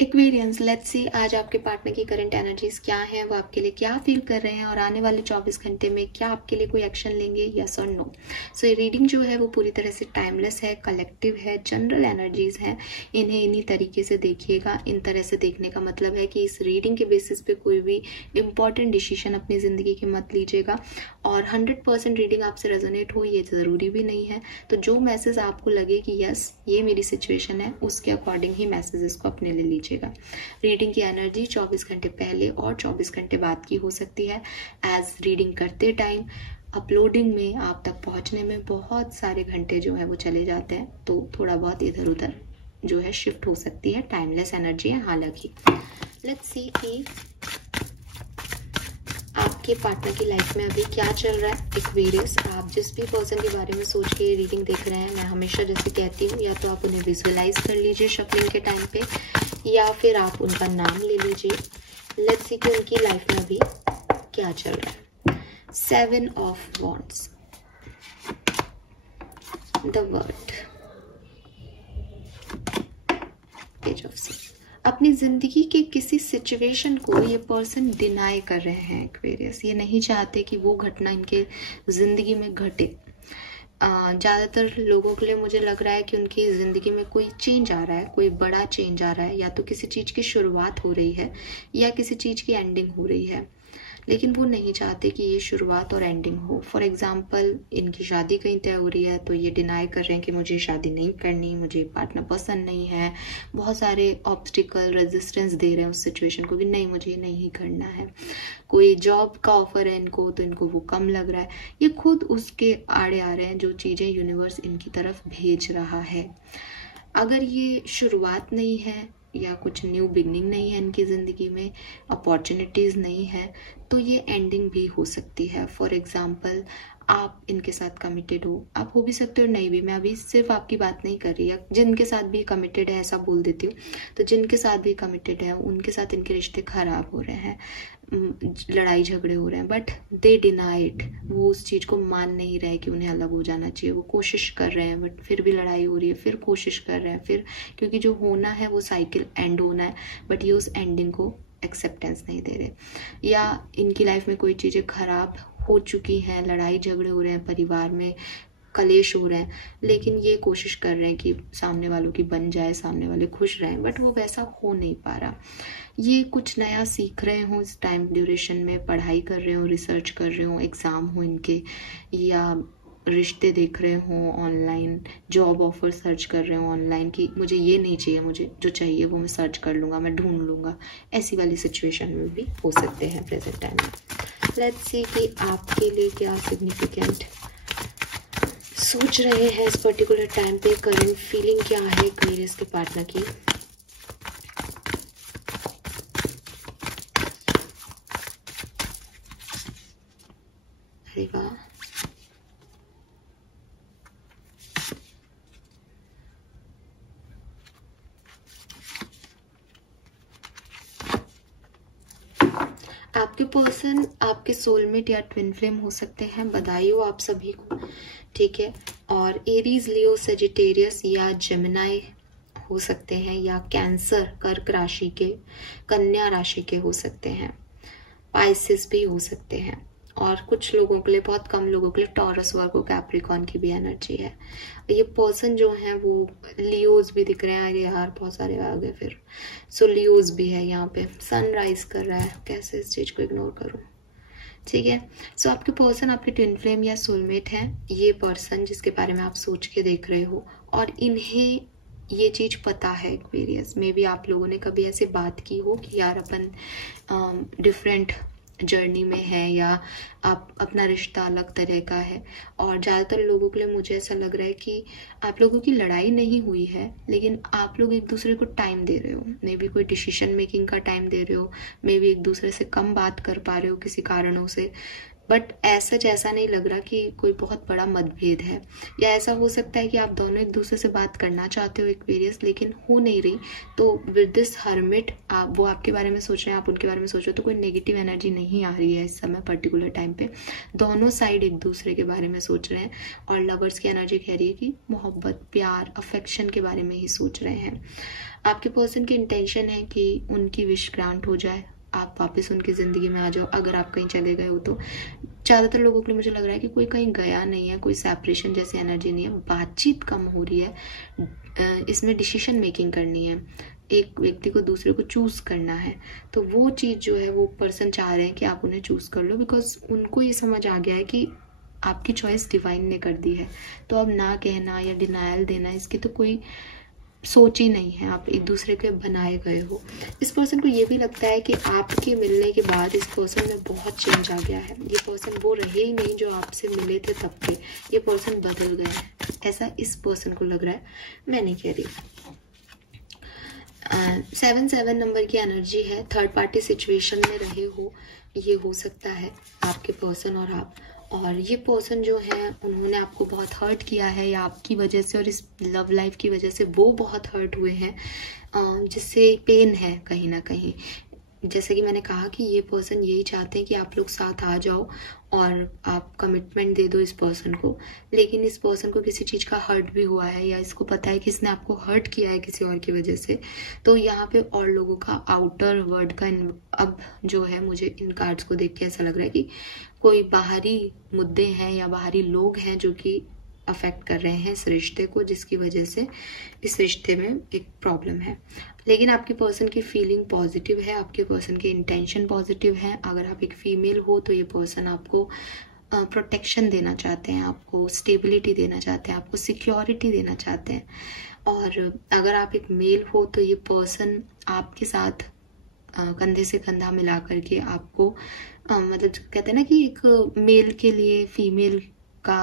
Aquarians, let's see आज आपके partner की करंट एनर्जीज क्या हैं, वो आपके लिए क्या फील कर रहे हैं और आने वाले 24 घंटे में क्या आपके लिए कोई एक्शन लेंगे, यस और नो। सो ये रीडिंग जो है वो पूरी तरह से टाइमलेस है, कलेक्टिव है, जनरल एनर्जीज हैं। इन्हें इन्हीं तरीके से देखिएगा। इन तरह से देखने का मतलब है कि इस रीडिंग के बेसिस पे कोई भी इंपॉर्टेंट डिसीजन अपनी ज़िंदगी की मत लीजिएगा। और 100% रीडिंग आपसे रेजोनेट हो ये ज़रूरी भी नहीं है। तो जो मैसेज आपको लगे कि यस ये मेरी सिचुएशन है, उसके अकॉर्डिंग ही मैसेजेस को अपने ले लीजिएगा। रीडिंग की एनर्जी 24 घंटे पहले और 24 घंटे बाद की हो सकती है। एज रीडिंग करते टाइम अपलोडिंग में आप तक पहुंचने में बहुत सारे घंटे जो है वो चले जाते हैं, तो थोड़ा बहुत इधर उधर जो है शिफ्ट हो सकती है। टाइमलेस एनर्जी है हालांकि। लेट्स सी कि आपके पार्टनर की लाइफ में अभी क्या चल रहा है। एक्वेरियस, आप जिस भी पर्सन के बारे में सोच के रीडिंग देख रहे हैं, मैं हमेशा जैसे कहती हूँ, या तो आप उन्हें विजुअलाइज कर लीजिए शफलिंग के टाइम पे, या फिर आप उनका नाम ले लीजिए। लेट्स सी कि उनकी लाइफ में अभी क्या चल रहा है। 7 of wands, the world, page of swords. अपनी जिंदगी के किसी सिचुएशन को ये पर्सन डिनाई कर रहे हैं एक्वेरियस। ये नहीं चाहते कि वो घटना इनके जिंदगी में घटे। ज़्यादातर लोगों के लिए मुझे लग रहा है कि उनकी ज़िंदगी में कोई चेंज आ रहा है, कोई बड़ा चेंज आ रहा है, या तो किसी चीज़ की शुरुआत हो रही है या किसी चीज़ की एंडिंग हो रही है, लेकिन वो नहीं चाहते कि ये शुरुआत और एंडिंग हो। फॉर एग्जाम्पल, इनकी शादी कहीं तय हो रही है तो ये डिनाई कर रहे हैं कि मुझे शादी नहीं करनी, मुझे पार्टनर पसंद नहीं है। बहुत सारे ऑब्स्टिकल, रेजिस्टेंस दे रहे हैं उस सिचुएशन को कि नहीं मुझे नहीं करना है। कोई जॉब का ऑफर है इनको तो इनको वो कम लग रहा है। ये खुद उसके आड़े आ रहे हैं जो चीज़ें यूनिवर्स इनकी तरफ भेज रहा है। अगर ये शुरुआत नहीं है या कुछ न्यू बिगनिंग नहीं है इनकी ज़िंदगी में, अपॉर्चुनिटीज़ नहीं है, तो ये एंडिंग भी हो सकती है। फॉर एग्जाम्पल, आप इनके साथ कमिटेड हो, आप हो भी सकते हो नहीं भी। मैं अभी सिर्फ आपकी बात नहीं कर रही है, जिनके साथ भी कमिटेड है ऐसा बोल देती हूँ। तो जिनके साथ भी कमिटेड है उनके साथ इनके रिश्ते खराब हो रहे हैं, लड़ाई झगड़े हो रहे हैं, बट दे डिनाई इट। वो उस चीज़ को मान नहीं रहे कि उन्हें अलग हो जाना चाहिए। वो कोशिश कर रहे हैं बट फिर भी लड़ाई हो रही है, फिर कोशिश कर रहे हैं, फिर क्योंकि जो होना है वो साइकिल एंड होना है, बट ये उस एंडिंग को एक्सेप्टेंस नहीं दे रहे। या इनकी लाइफ में कोई चीज़ें खराब हो चुकी हैं, लड़ाई झगड़े हो रहे हैं, परिवार में कलेश हो रहे हैं, लेकिन ये कोशिश कर रहे हैं कि सामने वालों की बन जाए, सामने वाले खुश रहें, बट वो वैसा हो नहीं पा रहा। ये कुछ नया सीख रहे हों इस टाइम ड्यूरेशन में, पढ़ाई कर रहे हो, रिसर्च कर रहे हो, एग्ज़ाम हो इनके, या रिश्ते देख रहे हों ऑनलाइन, जॉब ऑफर सर्च कर रहे हो ऑनलाइन कि मुझे ये नहीं चाहिए, मुझे जो चाहिए वो मैं सर्च कर लूँगा, मैं ढूंढ लूँगा। ऐसी वाली सिचुएशन में भी हो सकते हैं प्रेजेंट टाइम में। लेट्स सी कि आपके लिए क्या सिग्निफिकेंट सोच रहे हैं इस पर्टिकुलर टाइम पे। करंट फीलिंग क्या है एक्वेरियस के पार्टनर की। अरे वाह, आपके पर्सन आपके सोलमेट या ट्विन फ्लेम हो सकते हैं। बधाई हो आप सभी को, ठीक है। और एरीज, लियो, सेजिटेरियस या जेमिनाई हो सकते हैं, या कैंसर, कर्क राशि के, कन्या राशि के हो सकते हैं, पाइसिस भी हो सकते हैं, और कुछ लोगों के लिए, बहुत कम लोगों के लिए, टॉरस, वर्गो, कैप्रिकॉन की भी एनर्जी है। ये पर्सन जो है वो लियोज भी दिख रहे हैं। अरे यार बहुत सारे आ गए फिर। सो लियोज भी है यहाँ पे। सनराइज कर रहा है, कैसे इस चीज को इग्नोर करूँ, ठीक है। सो आपके पर्सन आपके ट्विन फ्लेम या सोलमेट है। ये पर्सन जिसके बारे में आप सोच के देख रहे हो, और इन्हें ये चीज़ पता है एक्वेरियस। मे बी आप लोगों ने कभी ऐसे बात की हो कि यार अपन डिफरेंट जर्नी में है, या आप अपना रिश्ता अलग तरह का है। और ज़्यादातर लोगों के लिए मुझे ऐसा लग रहा है कि आप लोगों की लड़ाई नहीं हुई है, लेकिन आप लोग एक दूसरे को टाइम दे रहे हो। मे बी कोई डिसीजन मेकिंग का टाइम दे रहे हो, मे बी एक दूसरे से कम बात कर पा रहे हो किसी कारणों से, बट ऐसा जैसा नहीं लग रहा कि कोई बहुत बड़ा मतभेद है, या ऐसा हो सकता है कि आप दोनों एक दूसरे से बात करना चाहते हो एक्वेरियस, लेकिन हो नहीं रही। तो विद दिस हर्मिट वो आपके बारे में सोच रहे हैं, आप उनके बारे में सोच रहे हो, तो कोई नेगेटिव एनर्जी नहीं आ रही है इस समय पर्टिकुलर टाइम पे। दोनों साइड एक दूसरे के बारे में सोच रहे हैं, और लवर्स की एनर्जी कह रही है कि मोहब्बत, प्यार, अफेक्शन के बारे में ही सोच रहे हैं। आपके पर्सन की इंटेंशन है कि उनकी विश ग्रांट हो जाए, आप वापस उनकी ज़िंदगी में आ जाओ। अगर आप कहीं चले गए हो तो ज़्यादातर लोगों के लिए मुझे लग रहा है कि कोई कहीं गया नहीं है, कोई सेपरेशन जैसी एनर्जी नहीं है, बातचीत कम हो रही है, इसमें डिसीजन मेकिंग करनी है, एक व्यक्ति को दूसरे को चूज़ करना है। तो वो चीज़ जो है वो पर्सन चाह रहे हैं कि आप उन्हें चूज़ कर लो, बिकॉज उनको ये समझ आ गया है कि आपकी चॉइस डिवाइन ने कर दी है। तो अब ना कहना या डिनायल देना, इसकी तो कोई सोच ही नहीं है, आप एक दूसरे के बनाए गए हो। इस पर्सन को ये भी लगता है कि आपके मिलने के बाद इस पर्सन में बहुत चेंज आ गया है। ये पर्सन वो रहे ही नहीं जो आपसे मिले थे तब के, ये पर्सन बदल गए हैं, ऐसा इस पर्सन को लग रहा है, मैं नहीं कह रही। 7 नंबर की एनर्जी है, थर्ड पार्टी सिचुएशन में रहे हो, ये हो सकता है आपके पर्सन और आप। और ये पर्सन जो है उन्होंने आपको बहुत हर्ट किया है, या आपकी वजह से और इस लव लाइफ की वजह से वो बहुत हर्ट हुए हैं, जिससे पेन है कहीं ना कहीं। जैसे कि मैंने कहा कि ये पर्सन यही चाहते हैं कि आप लोग साथ आ जाओ और आप कमिटमेंट दे दो इस पर्सन को, लेकिन इस पर्सन को किसी चीज़ का हर्ट भी हुआ है, या इसको पता है कि इसने आपको हर्ट किया है किसी और की वजह से। तो यहाँ पे और लोगों का आउटर वर्ल्ड का अब जो है, मुझे इन कार्ड्स को देख के ऐसा लग रहा है कि कोई बाहरी मुद्दे हैं या बाहरी लोग हैं जो कि अफेक्ट कर रहे हैं इस रिश्ते को, जिसकी वजह से इस रिश्ते में एक प्रॉब्लम है। लेकिन आपके पर्सन की फीलिंग पॉजिटिव है, आपके पर्सन की इंटेंशन पॉजिटिव है। अगर आप एक फीमेल हो तो ये पर्सन आपको प्रोटेक्शन देना चाहते हैं, आपको स्टेबिलिटी देना चाहते हैं, आपको सिक्योरिटी देना चाहते हैं। और अगर आप एक मेल हो तो ये पर्सन आपके साथ कंधे से कंधा मिला करके आपको मतलब कहते हैं ना कि एक मेल के लिए फीमेल का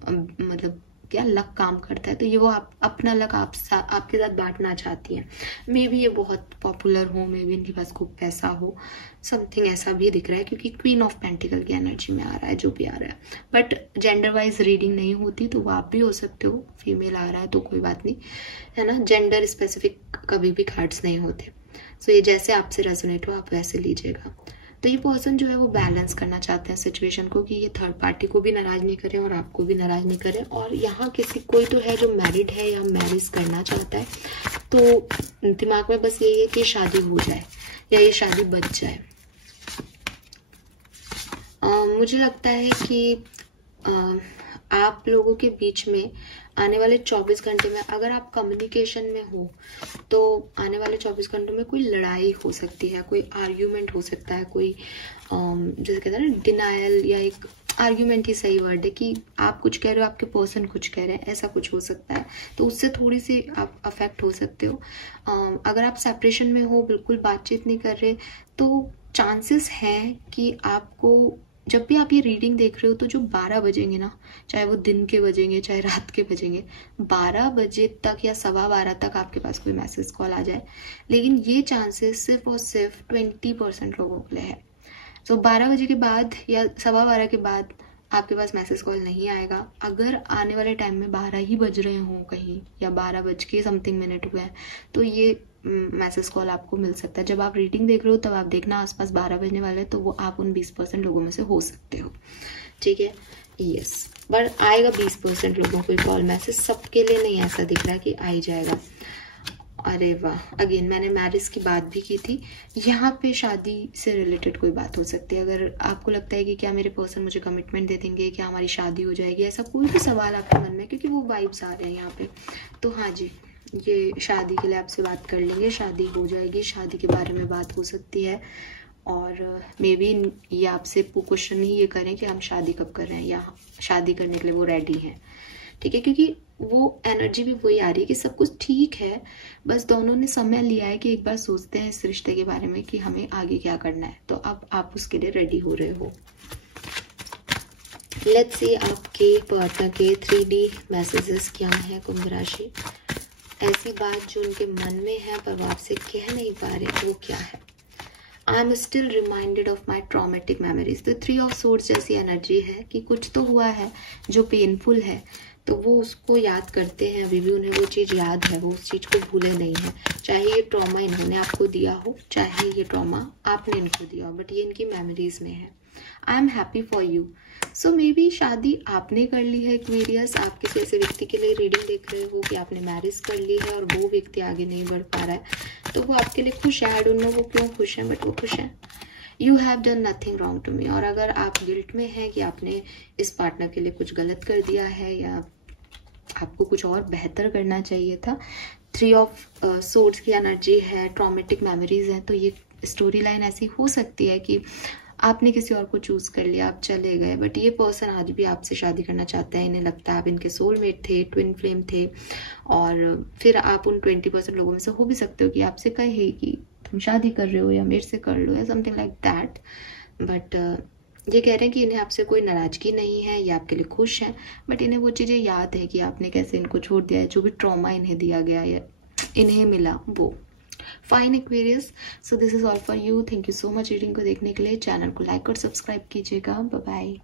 मतलब क्या लक काम करता है, तो ये वो आप अपना लक आपके साथ बांटना चाहती हैं। मे बी ये बहुत पॉपुलर हो, मे बी इनके पास खूब पैसा हो, समथिंग ऐसा भी दिख रहा है, क्योंकि क्वीन ऑफ पेंटिकल की एनर्जी में आ रहा है जो भी आ रहा है। बट जेंडर वाइज रीडिंग नहीं होती, तो वो आप भी हो सकते हो, फीमेल आ रहा है तो कोई बात नहीं है ना, जेंडर स्पेसिफिक कभी भी कार्ड्स नहीं होते। सो ये जैसे आपसे रेजोनेट हो आप वैसे लीजिएगा। तो ये पर्सन जो है वो बैलेंस करना चाहते हैं सिचुएशन को, कि ये थर्ड पार्टी को भी नाराज नहीं करें और आपको भी नाराज नहीं करें। और यहाँ किसी कोई तो है जो मैरिड है या मैरिज करना चाहता है, तो दिमाग में बस यही है कि शादी हो जाए या ये शादी बच जाए। मुझे लगता है कि आप लोगों के बीच में आने वाले 24 घंटे में, अगर आप कम्युनिकेशन में हो तो आने वाले 24 घंटों में कोई लड़ाई हो सकती है, कोई आर्ग्यूमेंट हो सकता है, कोई जैसे कहते हैं ना डिनायल, या एक आर्ग्यूमेंट ही सही वर्ड है कि आप कुछ कह रहे हो, आपके पर्सन कुछ कह रहे हैं, ऐसा कुछ हो सकता है। तो उससे थोड़ी सी आप अफेक्ट हो सकते हो। अगर आप सेपरेशन में हो, बिल्कुल बातचीत नहीं कर रहे, तो चांसेस हैं कि आपको, जब भी आप ये रीडिंग देख रहे हो तो जो 12 बजेंगे ना, चाहे वो दिन के बजेंगे चाहे रात के बजेंगे, 12 बजे तक या 12:15 तक आपके पास कोई मैसेज कॉल आ जाए। लेकिन ये चांसेस सिर्फ और सिर्फ 20% लोगों के लिए है। तो 12 बजे के बाद या 12:15 के बाद आपके पास मैसेज कॉल नहीं आएगा। अगर आने वाले टाइम में 12 ही बज रहे हों कहीं, या 12 बज के समथिंग मिनट हुए हैं, तो ये मैसेज कॉल आपको मिल सकता है। जब आप रीडिंग देख रहे हो तब आप देखना आसपास 12 बजने वाले, तो वो आप उन 20% लोगों में से हो सकते हो, ठीक है। यस, बट आएगा 20% लोगों को कॉल मैसेज, सबके लिए नहीं ऐसा दिख रहा है कि आ ही जाएगा। अरे वाह, अगेन मैंने मैरिज की बात भी की थी, यहाँ पे शादी से रिलेटेड कोई बात हो सकती है। अगर आपको लगता है कि क्या मेरे पर्सन मुझे कमिटमेंट दे देंगे, क्या हमारी शादी हो जाएगी, ऐसा कोई भी सवाल आपके मन में, क्योंकि वो वाइब्स आ रहे हैं यहाँ पे, तो हाँ जी, ये शादी के लिए आपसे बात कर लेंगे, शादी हो जाएगी, शादी के बारे में बात हो सकती है। और मे बी ये आपसे क्वेश्चन ही ये करें कि हम शादी कब कर रहे हैं, या शादी करने के लिए वो रेडी हैं, ठीक है। क्योंकि वो एनर्जी भी वही आ रही है कि सब कुछ ठीक है, बस दोनों ने समय लिया है कि एक बार सोचते हैं इस रिश्ते के बारे में कि हमें आगे क्या करना है, तो अब आप उसके लिए रेडी हो रहे हो। लेट्स सी आपके पार्टनर के 3D मैसेजेस क्या है कुंभ राशि। ऐसी बात जो उनके मन में है पर वो आपसे कह नहीं पा रहे, वो क्या है। I am still reminded of my traumatic memories. तो 3 ऑफ सोर्ड्स जैसी एनर्जी है कि कुछ तो हुआ है जो पेनफुल है, तो वो उसको याद करते हैं, अभी भी उन्हें वो चीज़ याद है, वो उस चीज़ को भूले नहीं है। चाहे ये ट्रॉमा इन्होंने आपको दिया हो, चाहे ये ट्रॉमा आपने इनको दिया हो, बट ये इनकी मेमोरीज में है। I am happy for you. So may be शादी आपने कर ली है एक्वेरियस, आप किसी ऐसे व्यक्ति के लिए रीडिंग देख रहे हो कि आपने मैरिज कर ली है और वो व्यक्ति आगे नहीं बढ़ पा रहा है, तो वो आपके लिए खुश है। आई डोंट नो वो क्यों खुश हैं, बट वो खुश हैं। You have done nothing wrong to me. और अगर आप गिल्ट में हैं कि आपने इस पार्टनर के लिए कुछ गलत कर दिया है या आपको कुछ और बेहतर करना चाहिए था, 3 ऑफ सोर्ड्स की एनर्जी है, ट्रॉमेटिक मेमोरीज हैं, तो ये स्टोरी लाइन ऐसी हो सकती है कि आपने किसी और को चूज कर लिया, आप चले गए, बट ये पर्सन आज भी आपसे शादी करना चाहता है। इन्हें लगता है आप इनके सोलमेट थे, ट्विन फ्लेम थे, और फिर आप उन 20% लोगों में से हो भी सकते हो कि आपसे कहे कि तुम शादी कर रहे हो या मेरे से कर लो या समथिंग लाइक दैट। बट ये कह रहे हैं कि इन्हें आपसे कोई नाराजगी नहीं है, ये आपके लिए खुश हैं, बट इन्हें वो चीज़ें याद है कि आपने कैसे इनको छोड़ दिया है, जो भी ट्रॉमा इन्हें दिया गया या इन्हें मिला वो। Fine Aquarius, so this is all for you. Thank you so much reading को देखने के लिए। चैनल को लाइक और सब्सक्राइब कीजिएगा। Bye bye.